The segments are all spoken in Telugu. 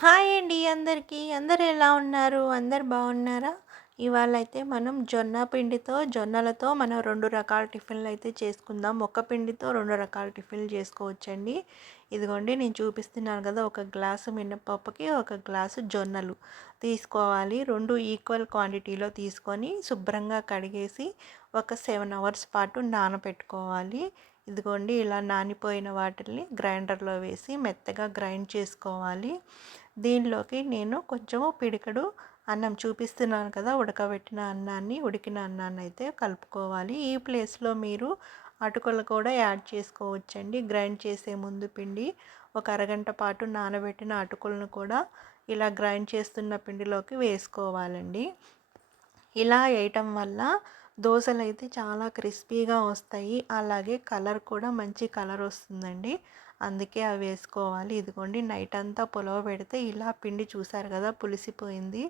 హాయ్ అండి అందరికీ. అందరూ ఎలా ఉన్నారు? అందరూ బాగున్నారా? ఇవాళ అయితే మనం జొన్నలతో మనం 2 రకాల టిఫిన్‌లు అయితే చేసుకుందాం. ఒక పిండితో 2 రకాల టిఫిన్‌లు చేసుకోవచ్చండి. ఇదిగోండి నేను చూపిస్తున్నాను కదా! ఒక గ్లాసు మినపప్పుకి, ఒక గ్లాసు జొన్నలు తీసుకోవాలి. 2 ఈక్వల్ క్వాంటిటీలో తీసుకొని శుభ్రంగా కడిగేసి ఒక 7 అవర్స్ పాటు నానబెట్టుకోవాలి. ఇదిగోండి ఇలా నానిపోయిన వాటిల్ని గ్రైండర్‌లో వేసి మెత్తగా గ్రైండ్ చేసుకోవాలి. దీనిలోకి నేను కొంచెము పిడికెడు అన్నం చూపిస్తున్నాను కదా! ఉడికిన అన్నాన్ని అయితే కలుపుకోవాలి. ఈ ప్లేస్‌లో మీరు అటుకులు కూడా యాడ్ చేసుకోవచ్చండి. గ్రైండ్ చేసే ముందు పిండి ఒక అరగంట పాటు నానబెట్టిన అటుకులను కూడా ఇలా గ్రైండ్ చేస్తున్న పిండిలోకి వేసుకోవాలండి. ఇలా వేయటం వల్ల దోసలైతే చాలా క్రిస్పీగా వస్తాయి. అలాగే కలర్ కూడా మంచి కలర్ వస్తుందండి. అందుకే అవి వేసుకోవాలి. ఇదిగోండి నైట్ అంతా పులవబెడితే ఇలా పిండి చూసారు కదా! పులిసిపోయింది.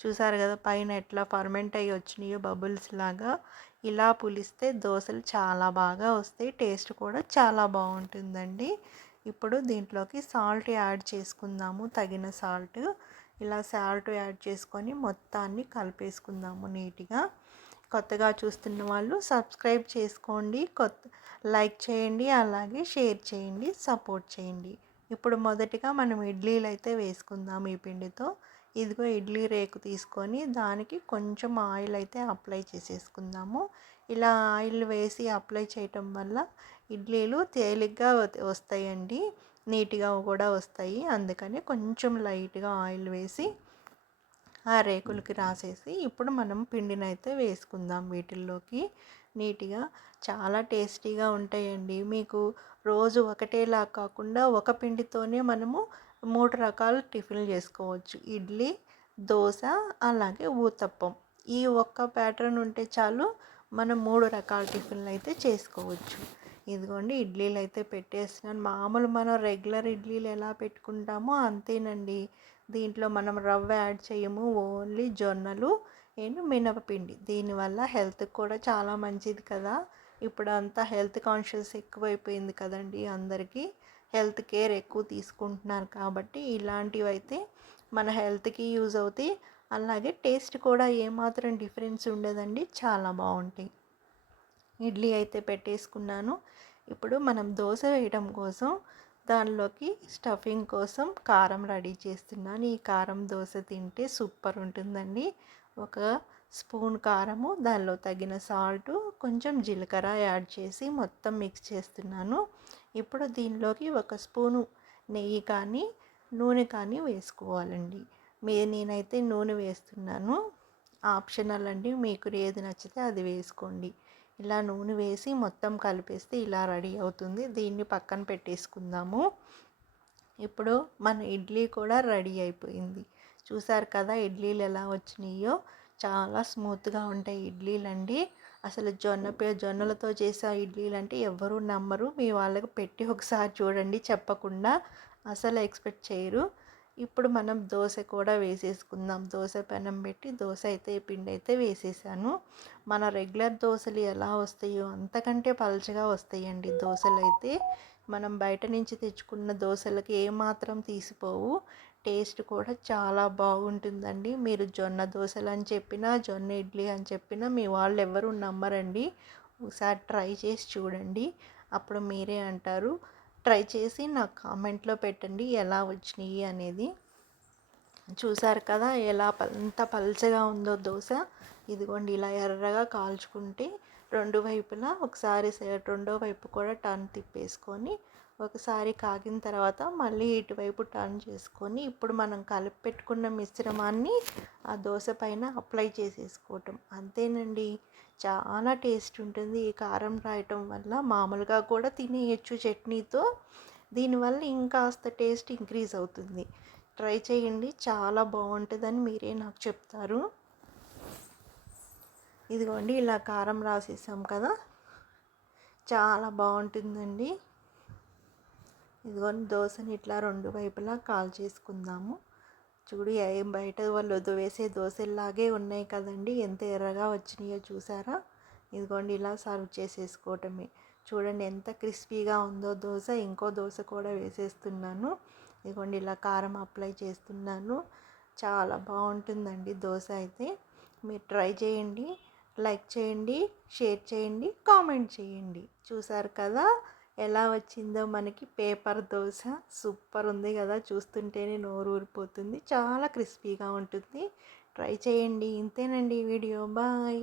చూసారు కదా పైన ఎట్లా ఫర్మెంట్ అయ్యి వచ్చినాయో బబుల్స్ లాగా. ఇలా పులిస్తే దోసలు చాలా బాగా వస్తాయి. టేస్ట్ కూడా చాలా బాగుంటుందండి. ఇప్పుడు దీంట్లోకి సాల్ట్ యాడ్ చేసుకుందాము, తగిన సాల్ట్. ఇలా సాల్ట్ యాడ్ చేసుకొని మొత్తాన్ని కలిపేసుకుందాము నీట్‌గా. కొత్తగా చూస్తున్న వాళ్ళు సబ్స్క్రైబ్ చేసుకోండి, లైక్ చేయండి, అలాగే షేర్ చేయండి, సపోర్ట్ చేయండి. ఇప్పుడు మొదటిగా మనం ఇడ్లీలు అయితే వేసుకుందాం ఈ పిండితో. ఇదిగో ఇడ్లీ రేకు తీసుకొని దానికి కొంచెం ఆయిల్ అయితే అప్లై చేసేసుకుందాము. ఇలా ఆయిల్ వేసి అప్లై చేయటం వల్ల ఇడ్లీలు తేలిగ్గా వస్తాయండి, నీట్గా కూడా వస్తాయి. అందుకని కొంచెం లైట్గా ఆయిల్ వేసి ఆ రేకులకి రాసేసి ఇప్పుడు మనం పిండినైతే వేసుకుందాం వీటిల్లోకి నీట్గా. చాలా టేస్టీగా ఉంటాయండి. మీకు రోజు ఒకటేలా కాకుండా ఒక పిండితోనే మనము 3 రకాల టిఫిన్లు చేసుకోవచ్చు. ఇడ్లీ, దోశ, అలాగే ఊతప్పం. ఈ ఒక్క ప్యాటర్న్ ఉంటే చాలు, మనం 3 రకాల టిఫిన్లు అయితే చేసుకోవచ్చు. ఇదిగోండి ఇడ్లీలు అయితే పెట్టేస్తున్నాను. మామూలు మనం రెగ్యులర్ ఇడ్లీలు ఎలా పెట్టుకుంటామో అంతేనండి. దీంట్లో మనం రవ్వ యాడ్ చేయము, ఓన్లీ జొన్నలు మినపపిండి. దీనివల్ల హెల్త్కి కూడా చాలా మంచిది కదా! ఇప్పుడు అంతా హెల్త్ కాన్షియస్ ఎక్కువైపోయింది కదండి అందరికీ. హెల్త్ కేర్ ఎక్కువ తీసుకుంటున్నారు కాబట్టి ఇలాంటివి అయితే మన హెల్త్కి యూజ్ అవుతాయి. అలాగే టేస్ట్ కూడా ఏమాత్రం డిఫరెన్స్ ఉండదండి, చాలా బాగుంటాయి. ఇడ్లీ అయితే పెట్టేసుకున్నాను. ఇప్పుడు మనం దోశ వేయడం కోసం దానిలోకి స్టఫింగ్ కోసం కారం రెడీ చేస్తున్నాను. ఈ కారం దోశ తింటే సూపర్ ఉంటుందండి. ఒక స్పూన్ కారము, దానిలో తగిన సాల్టు, కొంచెం జీలకర్ర యాడ్ చేసి మొత్తం మిక్స్ చేస్తున్నాను. ఇప్పుడు దీనిలోకి ఒక స్పూను నెయ్యి కానీ నూనె కానీ వేసుకోవాలండి. నేనైతే నూనె వేస్తున్నాను. ఆప్షనల్ అండి, మీకు ఏది నచ్చితే అది వేసుకోండి. ఇలా నూనె వేసి మొత్తం కలిపేస్తే ఇలా రెడీ అవుతుంది. దీన్ని పక్కన పెట్టేసుకుందాము. ఇప్పుడు మన ఇడ్లీ కూడా రెడీ అయిపోయింది. చూసారు కదా ఇడ్లీలు ఎలా వచ్చినాయో. చాలా స్మూత్గా ఉంటాయి ఇడ్లీలు అండి. అసలు జొన్నలతో చేసే ఇడ్లీలు అంటే ఎవ్వరూ నమ్మరు. మీ వాళ్ళకి పెట్టి ఒకసారి చూడండి, చెప్పకుండా అసలు ఎక్స్పెక్ట్ చేయరు. ఇప్పుడు మనం దోశ కూడా వేసేసుకుందాం. దోశ పెనం పెట్టి దోశ అయితే పిండి అయితే వేసేసాను. మన రెగ్యులర్ దోశలు ఎలా వస్తాయో అంతకంటే పలచగా వస్తాయండి దోశలు అయితే. మనం బయట నుంచి తెచ్చుకున్న దోశలకి ఏమాత్రం తీసిపోవు. టేస్ట్ కూడా చాలా బాగుంటుందండి. మీరు జొన్న దోశలు అని చెప్పినా, జొన్న ఇడ్లీ అని చెప్పినా మీ వాళ్ళు ఎవరు నమ్మరండి. ఒకసారి ట్రై చేసి చూడండి, అప్పుడు మీరే అంటారు. ట్రై చేసి నాకు కామెంట్లో పెట్టండి ఎలా వచ్చినాయి అనేది. చూసారు కదా ఎంత పల్చగా ఉందో దోశ. ఇదిగోండి ఇలా ఎర్రగా కాల్చుకుంటే రెండు వైపులా ఒకసారి రెండో వైపు కూడా టర్న్ తిప్పేసుకొని ఒకసారి కాగిన తర్వాత మళ్ళీ ఇటువైపు టర్న్ చేసుకొని ఇప్పుడు మనం కలిపి పెట్టుకున్న మిశ్రమాన్ని ఆ దోశ పైన అప్లై చేసేసుకోవటం అంతేనండి. చాలా టేస్ట్ ఉంటుంది. ఈ కారం రాయటం వల్ల మామూలుగా కూడా తినేయచ్చు చట్నీతో. దీనివల్ల ఇంకాస్త టేస్ట్ ఇంక్రీజ్ అవుతుంది. ట్రై చేయండి, చాలా బాగుంటుందని మీరే నాకు చెప్తారు. ఇదిగోండి ఇలా కారం రాసేసాం కదా, చాలా బాగుంటుందండి. ఇదిగోండి దోశని ఇట్లా రెండు వైపులా కాల్ చేసుకుందాము. చూడు బయట వాళ్ళు వేసే దోశల్లాగే ఉన్నాయి కదండి, ఎంత ఎర్రగా వచ్చినాయో చూసారా. ఇదిగోండి ఇలా సర్వ్ చేసేసుకోవటమే. చూడండి ఎంత క్రిస్పీగా ఉందో దోశ. ఇంకో దోశ కూడా వేసేస్తున్నాను. ఇదిగోండి ఇలా కారం అప్లై చేస్తున్నాను. చాలా బాగుంటుందండి దోశ అయితే. మీరు ట్రై చేయండి, లైక్ చేయండి, షేర్ చేయండి, కామెంట్ చేయండి. చూసారు కదా ఎలా వచ్చిందో మనకి పేపర్ దోశ. సూపర్ ఉంది కదా, చూస్తుంటేనే నోరు ఊరిపోతుంది. చాలా క్రిస్పీగా ఉంటుంది. ట్రై చేయండి. ఇంతేనండి వీడియో. బాయ్.